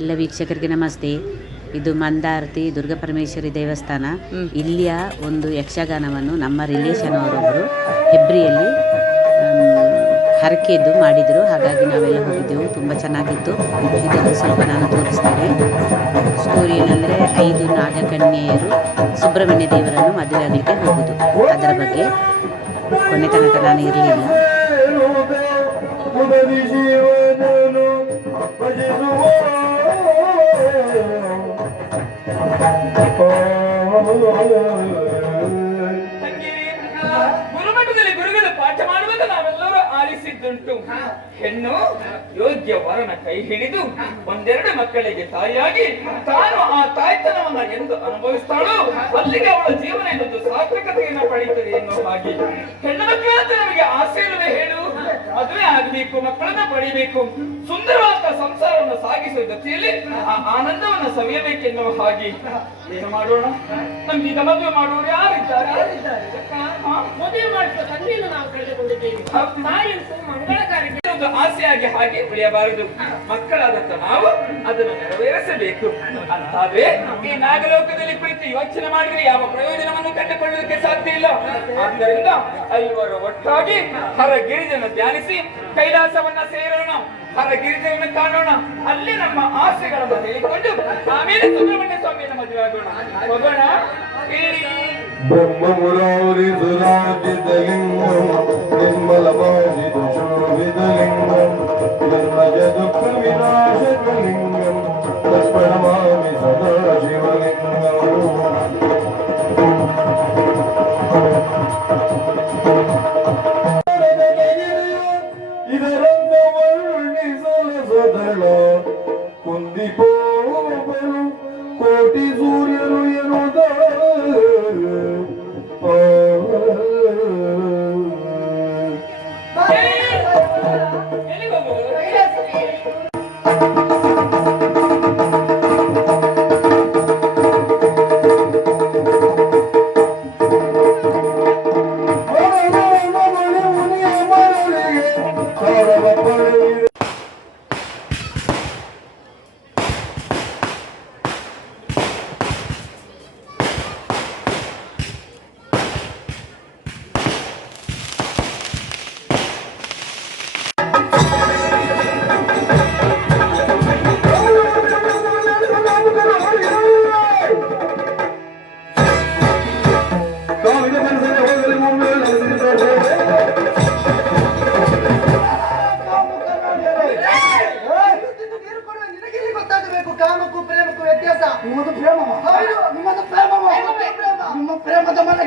ಎಲ್ಲ ವೀಕ್ಷಕರಿಗೆ ನಮಸ್ತೆ. ಇದು ಮಂದಾರ್ತಿ ದುರ್ಗಾಪರಮೇಶ್ವರಿ ದೇವಸ್ಥಾನ. ಇಲ್ಲಿಯ ಒಂದು ಯಕ್ಷಗಾನವನ್ನು ನಮ್ಮ ರಿಲೇಷನ್ ಅವರೊಬ್ಬರು ಹೆಬ್ರಿಯಲ್ಲಿ ಹರಕೆದ್ದು ಮಾಡಿದರು. ಹಾಗಾಗಿ ನಾವೆಲ್ಲ ಹೋಗಿದ್ದೆವು. ತುಂಬ ಚೆನ್ನಾಗಿತ್ತು. ಇದನ್ನು ಸ್ವಲ್ಪ ನಾನು ತೋರಿಸ್ತೇನೆ. ಸ್ಟೋರಿ ಏನಂದರೆ 5 ನಾಗಕನ್ಯೆಯರು ಸುಬ್ರಹ್ಮಣ್ಯ ದೇವರನ್ನು ಮದುವೆ ಆಗಲಿಕ್ಕೆ ಹೋಗುದು. ಅದರ ಬಗ್ಗೆ ಕೊನೆ ತನಕ ನಾನು ಇರಲಿಲ್ಲ. ಗುರುಮಠದಲ್ಲಿ ಗುರುಗಳು ಪಾಠ ಮಾಡುವಾಗ ನಾವೆಲ್ಲರೂ ಆಲಿಸಿದ್ದುಂಟು. ಹೆಣ್ಣು ಯೋಗ್ಯ ವರನ ಕೈ ಹಿಡಿದು ಒಂದೆರಡು ಮಕ್ಕಳಿಗೆ ತಾಯಿಯಾಗಿ ತಾನು ಆ ತಾಯ್ತನವನ್ನ ಎಂದು ಅನುಭವಿಸ್ತಾಳೋ ಅಲ್ಲಿಗೆ ಅವಳ ಜೀವನ ಎನ್ನುವುದು ಸಾರ್ಥಕತೆಯನ್ನು ಪಡೆಯುತ್ತದೆ ಎನ್ನುವ ಹಾಗೆ ಹೆಣ್ಣು ಮಕ್ಕಳಂತ ನಮಗೆ ಆಸೆ ಇಲ್ಲದೆ ಹೇಳು. ಮದುವೆ ಆಗಬೇಕು, ಮಕ್ಕಳನ್ನ ಪಡಿಬೇಕು, ಸುಂದರವಾದ ಸಂಸಾರವನ್ನು ಸಾಗಿಸುವ ಜೊತೆಯಲ್ಲಿ ಆ ಆನಂದವನ್ನು ಸವಿಯಬೇಕೆನ್ನುವ ಹಾಗೆ ಏನು ಮಾಡೋಣ? ನಮ್ಗೀಗ ಮದುವೆ ಮಾಡುವವರು ಯಾರಿದ್ದಾರೆ? ಮದುವೆ ಮಾಡಿದ ತಂದೆಯನ್ನು ನಾವು ಕಳೆದುಕೊಂಡಿದ್ದೇವೆ. ಮಂಗಳ ಕಾರ್ಯ ಆಸೆಯಾಗಿ ಹಾಗೆ ಉಳಿಯಬಾರದು. ಮಕ್ಕಳಾದಂತ ನಾವು ಅದನ್ನು ನೆರವೇರಿಸಬೇಕು. ಅಂತಾದ್ರೆ ಈ ನಾಗಲೋಕದಲ್ಲಿ ಕುರಿತು ಯೋಚನೆ ಮಾಡಿದ್ರೆ ಯಾವ ಪ್ರಯೋಜನವನ್ನು ಕಂಡುಕೊಳ್ಳುವುದಕ್ಕೆ ಸಾಧ್ಯ ಇಲ್ಲ. ಆದ್ದರಿಂದ ಐವರು ಒಟ್ಟಾಗಿ ಹರಗಿರಿಜನ ಧ್ಯಾನಿಸಿ ಕೈಲಾಸವನ್ನ ಸೇರೋಣ, ಹರಗಿರಿಜನ ಕಾಣೋಣ. ಅಲ್ಲಿ ನಮ್ಮ ಆಸೆಗಳನ್ನು ಹೇಳಿಕೊಂಡು ಆಮೇಲೆ ಸುಬ್ರಹ್ಮಣ್ಯ ಸ್ವಾಮಿಯನ್ನು ಮದುವೆ ಆಗೋಣ. ಹೋಗೋಣ. ಬ್ರಹ್ಮ ಮುರಾರಿ ಸುರಾಜಿತಲಿಂಗಂ ನಿರ್ಮಲವಾದಿತ ಶೋಭಿತಲಿಂಗಂ ಜನ್ಮಜ ದುಃಖ ವಿನಾಶಕಲಿಂಗಂ ತತ್ಪ್ರಣಮಾಮಿ ಸದಾ ಶಿವಲಿಂಗಂ. ಇದರಂತ ವರ್ಣಿಸಲ ಸದಳ ಕುಂದಿಪೋಬರು ಕೋಟಿ ಸೂರ್ಯರು ಎನ್ನುವುದ ಕಾಮಕ್ಕೂ ಪ್ರೇಮಕ್ಕೂ ವ್ಯತ್ಯಾಸ. ನಿಮ್ಮದು ಪ್ರೇಮ, ನಿಮ್ಮದು ಪ್ರೇಮ, ನಿಮ್ಮ ಪ್ರೇಮದ ಮನೆ.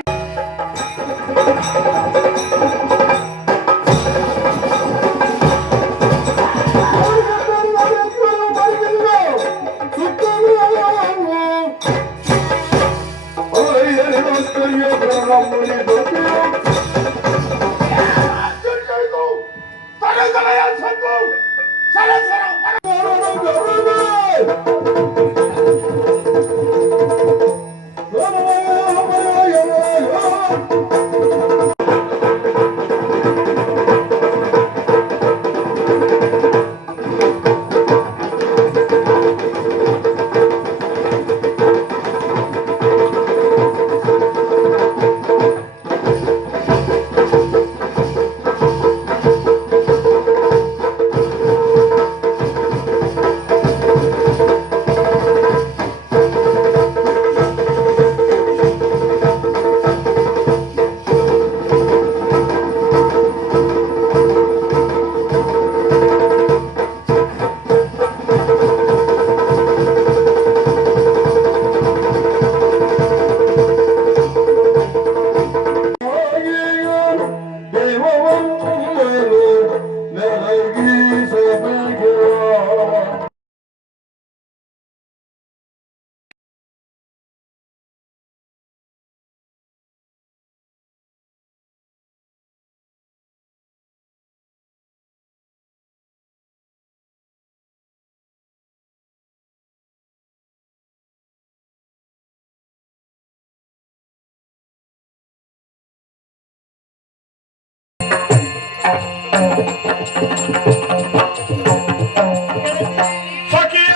Fakir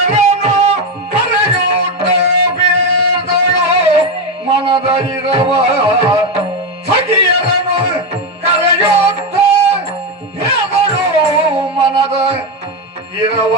ಮನದ ಇರವ ಸಖಿಯರನು ಕರೆಯುತ್ತ ಹೇಗರು ಮನದ ಇರವ